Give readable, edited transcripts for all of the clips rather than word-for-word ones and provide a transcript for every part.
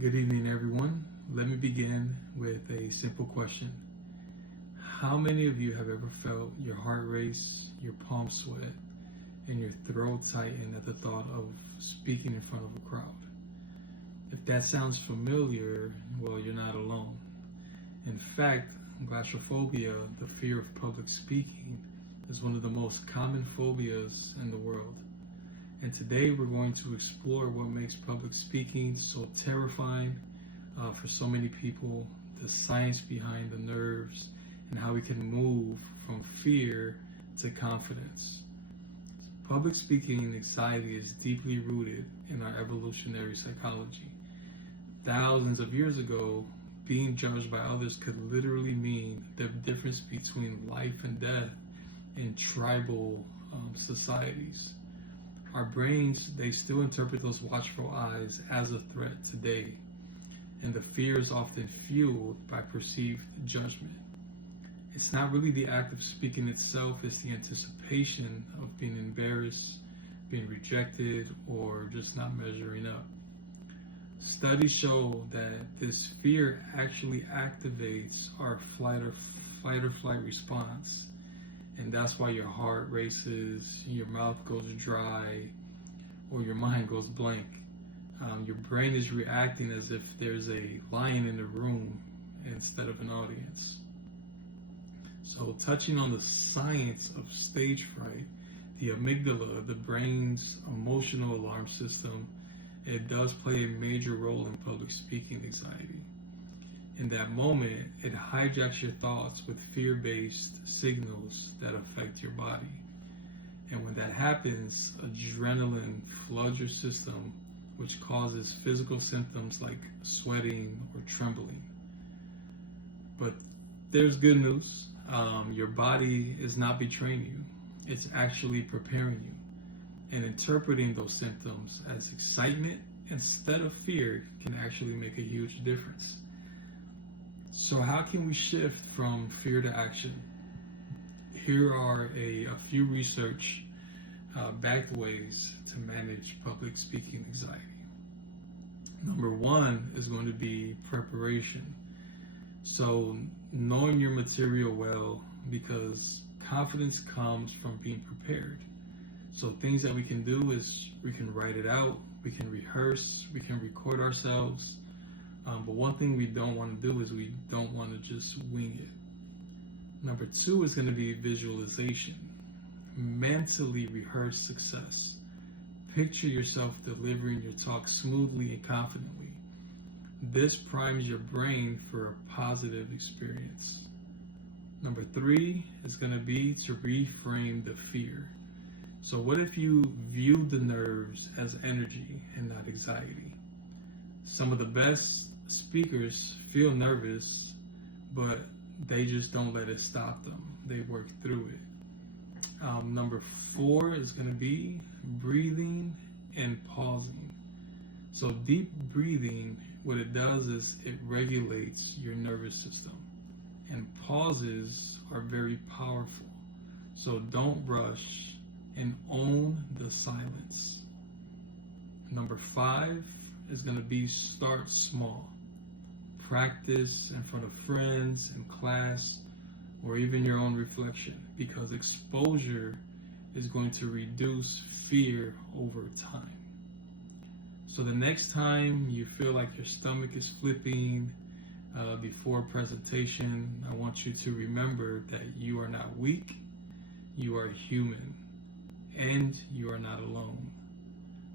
Good evening, everyone. Let me begin with a simple question. How many of you have ever felt your heart race, your palms sweat, and your throat tighten at the thought of speaking in front of a crowd? If that sounds familiar, well, you're not alone. In fact, glossophobia, the fear of public speaking, is one of the most common phobias in the world. And today we're going to explore what makes public speaking so terrifying for so many people, the science behind the nerves, and how we can move from fear to confidence. Public speaking anxiety is deeply rooted in our evolutionary psychology. Thousands of years ago, being judged by others could literally mean the difference between life and death in tribal societies. Our brains, they still interpret those watchful eyes as a threat today, and the fear is often fueled by perceived judgment. It's not really the act of speaking itself, it's the anticipation of being embarrassed, being rejected, or just not measuring up. Studies show that this fear actually activates our fight or flight response. And that's why your heart races, your mouth goes dry, or your mind goes blank. Your brain is reacting as if there's a lion in the room instead of an audience. So, touching on the science of stage fright, the amygdala, the brain's emotional alarm system, it does play a major role in public speaking anxiety. In that moment, it hijacks your thoughts with fear-based signals that affect your body. And when that happens, adrenaline floods your system, which causes physical symptoms like sweating or trembling. But there's good news. Your body is not betraying you. It's actually preparing you. And interpreting those symptoms as excitement instead of fear can actually make a huge difference. So how can we shift from fear to action? Here are a few research-backed ways to manage public speaking anxiety. Number one is going to be preparation. So knowing your material well, because confidence comes from being prepared. So things that we can do is we can write it out, we can rehearse, we can record ourselves. But one thing we don't want to do is we don't want to just wing it. Number two is going to be visualization. Mentally rehearse success. Picture yourself delivering your talk smoothly and confidently. This primes your brain for a positive experience. Number three is going to be to reframe the fear. So what if you view the nerves as energy and not anxiety? Some of the best speakers feel nervous, but they just don't let it stop them. They work through it. Number four is going to be breathing and pausing. So deep breathing, what it does is it regulates your nervous system. And pauses are very powerful. So don't rush and own the silence. Number five is going to be start small. Practice in front of friends, in class, or even your own reflection, because exposure is going to reduce fear over time. So the next time you feel like your stomach is flipping before a presentation, I want you to remember that you are not weak, you are human, and you are not alone.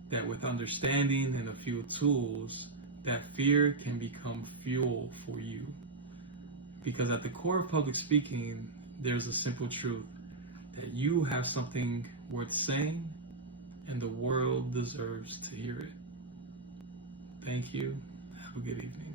That with understanding and a few tools, that fear can become fuel for you. Because at the core of public speaking, there's a simple truth that you have something worth saying and the world deserves to hear it. Thank you. Have a good evening.